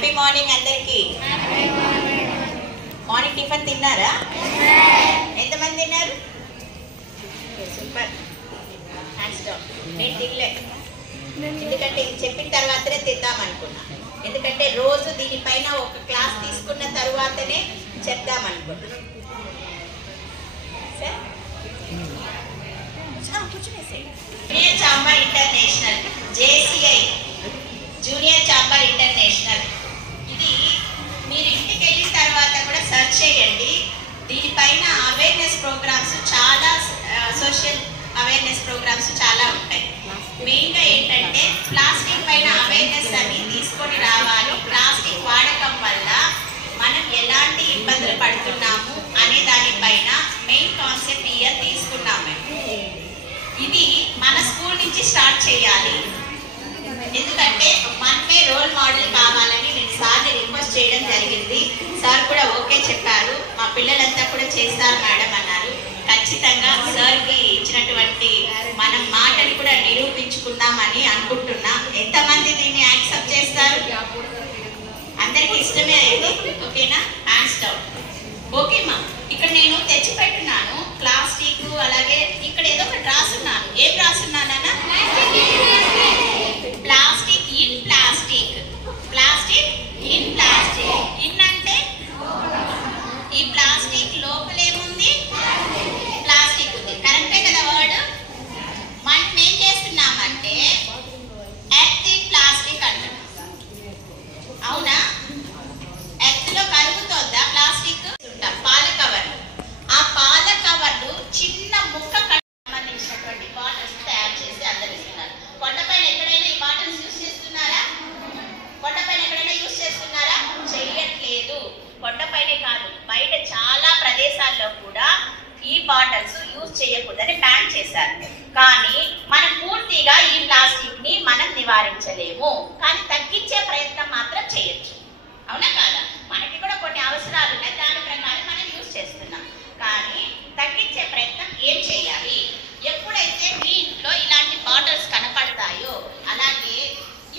Happy morning అందరికి. Morning tiffin తిన్నారా? ఎంతమంది తిన్నారు? సూపర్. Hands down. నేను తినలే, ఎందుకంటే ఇది చెప్పిన తర్వాతనే తిందాం అనుకున్నా. ఎందుకంటే రోజు దీనిపైన ఒక క్లాస్ తీసుకున్న తర్వాతనే చెప్దాం అనుకున్నా. Junior chamber international, JCI junior chamber international. ఇది మీరు ఇంటికి వెళ్ళిన తర్వాత కూడా సెర్చ్ చేయండి. దీనిపైన అవేర్నెస్ ప్రోగ్రామ్స్ చాలా, సోషల్ అవేర్నెస్ ప్రోగ్రామ్స్ చాలా ఉంటాయి. మెయిన్గా ఏంటంటే ప్లాస్టిక్ పైన అవేర్నెస్ అని తీసుకొని రావాలి. ప్లాస్టిక్ వాడకం వల్ల మనం ఎలాంటి ఇబ్బందులు పడుతున్నాము అనే దానిపైన మెయిన్ కాన్సెప్ట్ ఇయర్ తీసుకున్నాము. ఇది మన స్కూల్ నుంచి స్టార్ట్ చేయాలి. ఎందుకంటే మనమే రోల్ మోడల్ కావాలని నేను సార్ని రిక్వెస్ట్ చేయడం జరిగింది. సార్ కూడా ఓకే చెప్పారు. మా పిల్లలంతా కూడా చేస్తారు మేడం అన్నారు. ఖచ్చితంగా సార్కి ఇచ్చినటువంటి మనం మాటలు కూడా నిరూపించుకుందామని అనుకుంటున్నా. ఎంతమంది దీన్ని యాక్సెప్ట్ చేస్తారు? అందరికి ఇష్టమే అయింది. ఓకేనా? Hands down. ఓకేమా? ఇక్కడ నేను తెచ్చి పెట్టున్నాను ప్లాస్టిక్, అలాగే ఇక్కడ ఏదో ఒకటి రాసున్నాను. ఏం రాసున్నానా? Plastic in plastic. Plastic in plastic. In అంటే ఈ ప్లాస్టిక్ లోపలేముంది? ప్లాస్టిక్ ఉంది. కరెక్టే కదా వర్డ్? మనం ఏం చేస్తున్నామంటే ఎర్త్ ఇన్ ప్లాస్టిక్ అంటాం. అవునా? ఎర్త్ లో కలుగుతుందా ప్లాస్టిక్? పాల కవర్. ఆ పాల కవర్లు చిన్న ముక్క సంబంధించినటువంటి బాటిల్స్ తయారు చేసి అందరు ఇస్తున్నారు. కొండపైన ఎక్కడైనా ఈ బాటిల్స్ యూజ్ చేస్తున్నారా? కొండపైన ఎక్కడైనా యూజ్ చేస్తున్నారా? చెయ్యట్లేదు. కొండపైనే కాదు, బయట చాలా ప్రదేశాల్లో కూడా ఈ బాటిల్స్ యూజ్ చేయకూడదని బ్యాన్ చేశారు. కానీ మనం పూర్తిగా ఈ ప్లాస్టిక్ ని మనం నివారించలేము, కానీ తగ్గించే ప్రయత్నం మాత్రం చేయొచ్చు. అవునా కాదా? మనకి కూడా కొన్ని అవసరాలు ఉన్నాయి, దాని ప్రకారం మనం యూజ్ చేస్తున్నాం. కానీ తగ్గించే ప్రయత్నం ఏం చేయాలి? ఎప్పుడైతే మీ ఇంట్లో ఇలాంటి బాటిల్స్ కనపడతాయో, అలాగే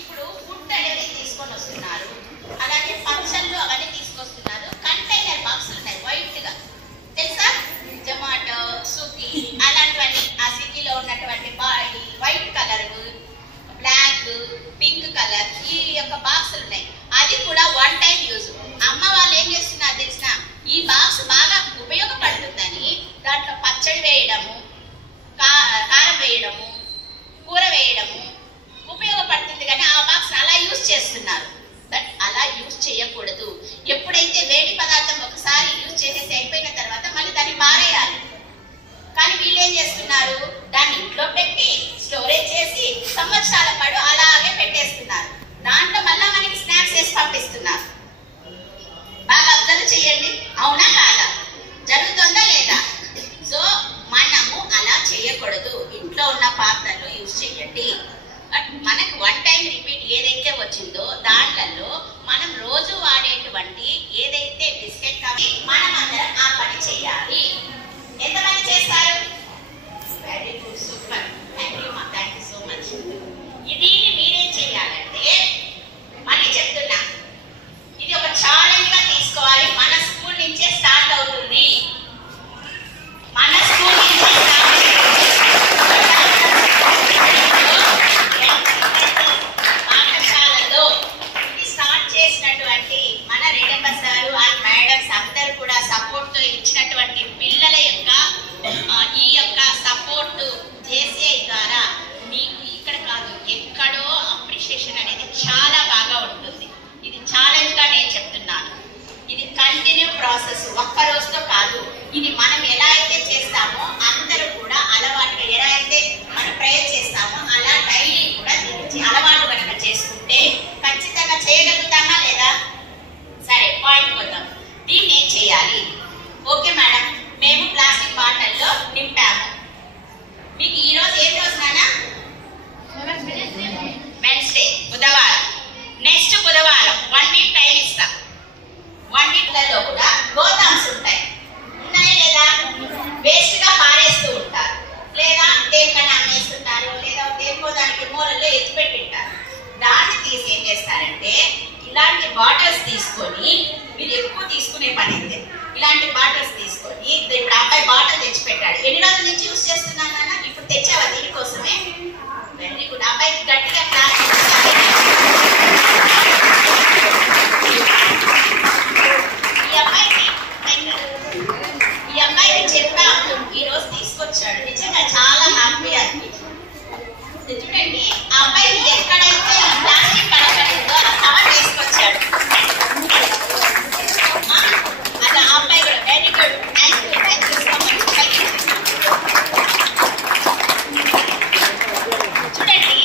ఇప్పుడు ఫుడ్ అనేది తీసుకొని వస్తున్నారు, అలాగే పచ్చళ్ళు అవన్నీ తీసుకొస్తున్నారు. కంటైనర్ బాక్సులు ఉన్నాయి వైట్ గా, తెలుసా? జొమాటో, స్విగ్గీ అలాంటివన్నీ. ఆ స్విగ్గీలో ఉన్నటువంటి white colour, black, pink colour ఈ యొక్క బాక్సులు ఉన్నాయి. అది కూడా వన్ టైం యూజ్. అమ్మ వాళ్ళు ఏం చేస్తున్నారు తెలిసిన? ఈ బాక్స్ బాగా ఉపయోగపడుతుందని దాంట్లో పచ్చడి వేయడము, కారం వేయడము, కూర వేయడము ఉపయోగపడుతుంది, కానీ ఆ బాక్స్ అలా యూజ్ చేస్తున్నారు. బట్ అలా యూజ్ చేయకూడదు. ఎప్పుడైతే వేడి పదార్థం ఒకసారి యూజ్ చేసేసి అయిపోయిన తర్వాత మళ్ళీ దాన్ని పారేయాలి. కానీ వీళ్ళు ఏం చేస్తున్నారు? దాన్ని ఇంట్లో పెట్టి స్టోరేజ్ చేసి సంవత్సరాల పాటు అలాగే పెట్టేస్తున్నారు. దాంట్లో మళ్ళా మనకి స్నాక్స్ వేసి పంపిస్తున్నారు. బాగా అబ్జర్వ్ చేయండి. అవునా కాదా? జరుగుతుందా లేదా? సో మనము అలా చేయకూడదు. ఇంట్లో ఉన్న పాత్రలు యూజ్ చేయండి. మనకు వన్ టైం రిపీట్ ఏదైతే వచ్చిందో దాంట్లో మనం రోజు వాడేటువంటి ఏదైతే బిస్కెట్ అవి మనం అందరం ఆ పని చేయాలి. ఎంతమంది చేస్తారు? Very good, super. Thank you మా, థ్యాంక్ యూ సో మచ్. దీన్ని మీరేం చేయాలంటే, మళ్ళీ చెప్తున్నా, ఇది ఒక ఛాలెంజ్ గా తీసుకోవాలి. మన స్కూల్ నుంచే స్టార్ట్ అవుతుంది. మన స్కూల్ నుంచే పాఠశాలలో ఇది స్టార్ట్ చేసినటువంటి మన రేణుక సారు అండ్ మేడమ్స్ అందరూ కూడా సపోర్ట్ తో ఇచ్చినటువంటి పిల్లల యొక్క ఈ యొక్క సపోర్ట్ JCI ద్వారా మీకు ఇక్కడ కాదు ఎక్కడో అప్రిషియేషన్ అనేది చాలా బాగా ఉంటుంది. ఇది ఛాలెంజ్ గా నేను చెప్తున్నాను. ఇది కంటిన్యూ ప్రాసెస్, ఒక్క రోజుతో కాదు. ఇది మనం ఎలా అయితే చేస్తామో అందరూ కూడా అలవాటుగా, ఎలా అయితే మనం ప్రేయర్ చేస్తామో అలా డైలీ కూడా దీనికి అలవాటు కనుక చేసుకుంటే ఖచ్చితంగా చేయగలుగుతామా లేదా? సరే, పాయింట్ వద్దాం. దీన్ని ఏం చేయాలి? ఓకే మేడం, మేము ప్లాస్టిక్ బాటిల్లో నింపాము. మీకు ఈ రోజు ఏం రోజు నానా? వెన్స్డే, బుధవారం. నెక్స్ట్ బుధవారం 1 వీక్ టైం ఇస్తా. 1 వీక్లలో కూడా గోదామ్స్ ఉంటాయి. ఉన్నాయి లేదా? వేస్ట్ గా పారేస్తూ ఉంటారు, లేదా దేనికైనా అమ్మేస్తుంటారు, లేదా దేనికో దానికి మూలలో ఎత్తిపెట్టింటారు. దాన్ని తీసి ఏం చేస్తారంటే ఇలాంటి బాటిల్ ఎన్ని రోజుల నుంచి యూస్ చేస్తున్నాను నాన్న? ఇప్పుడు తెచ్చావా దీనికోసమే? Very good. అబ్బాయికి గట్టిగా క్లాస్. ఈ అబ్బాయికి చెప్పాము ఈ రోజు తీసుకొచ్చాడు. నిజంగా చాలా హ్యాపీ అనిపించింది. చూడండి, ఆ అబ్బాయి ఎక్కడైతే ఈ ప్లాస్టిక్ కనబడిందో ఆ కవర్ తీసుకొచ్చాడు. అది ఆ అబ్బాయి కూడా very good. Thank you so much. చూడండి,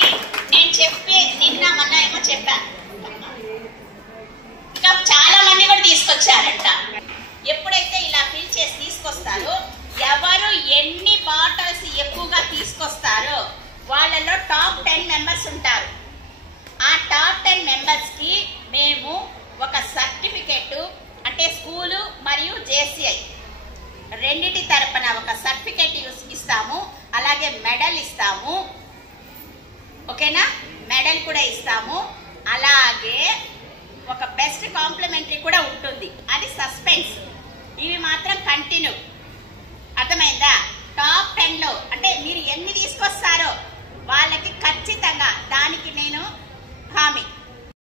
నేను చెప్పే నిన్న మొన్న ఏమో చెప్పాను, ఇంకా చాలా మంది కూడా తీసుకొచ్చారంట. ఎప్పుడైతే ఇలా ఫిల్ చేసి తీసుకొస్తారో, ఎవరు ఎన్ని బాటిల్స్ ఎక్కువగా తీసుకొస్తారో వాళ్ళలో టాప్ 10 మెంబర్స్ ఉంటారు. ఆ టాప్ 10 మెంబర్స్ కి మేము ఒక సర్టిఫికెట్, అంటే స్కూలు మరియు జేసీఐ రెండిటి తరపున ఒక సర్టిఫికెట్ ఇస్తాము. అలాగే మెడల్ ఇస్తాము. ఓకేనా? మెడల్ కూడా ఇస్తాము. అలాగే ఒక బెస్ట్ కాంప్లిమెంటరీ కూడా ఉంటుంది. అది సస్పెన్స్. ఇవి మాత్రం కంటిన్యూ.